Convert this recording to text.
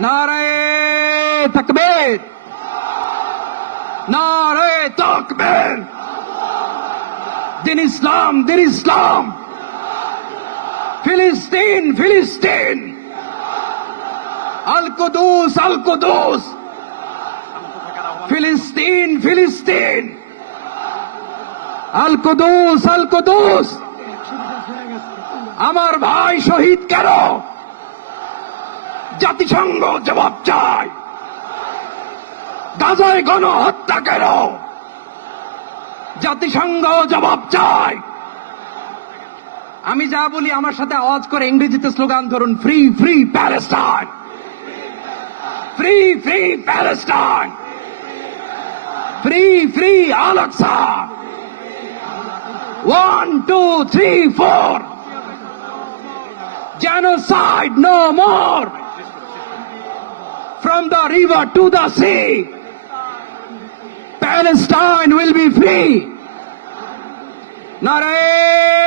নারায়ে তাকবীর, নারায়ে তাকবীর। দিন ইসলাম, দিন ইসলাম। ফিলিস্তিন, ফিলিস্তিন। আল কুদুস, আল কুদুস। ফিলিস্তিন, ফিলিস্তিন। আল কুদুস, আল কুদুস। আমার ভাই শহীদ কেন? জাতিসংঘ জবাব চায়। গাজায় গণহত্যা কেন? জাতিসংঘ জবাব চায়। আমি যা বলি আমার সাথে আওয়াজ করে ইংরেজিতে স্লোগান ধরুন, free free Palestine, free free Palestine, free free Al Aqsa. 1, 2, 3, 4. Genocide no more. From the river to the sea, Palestine will be free. Naare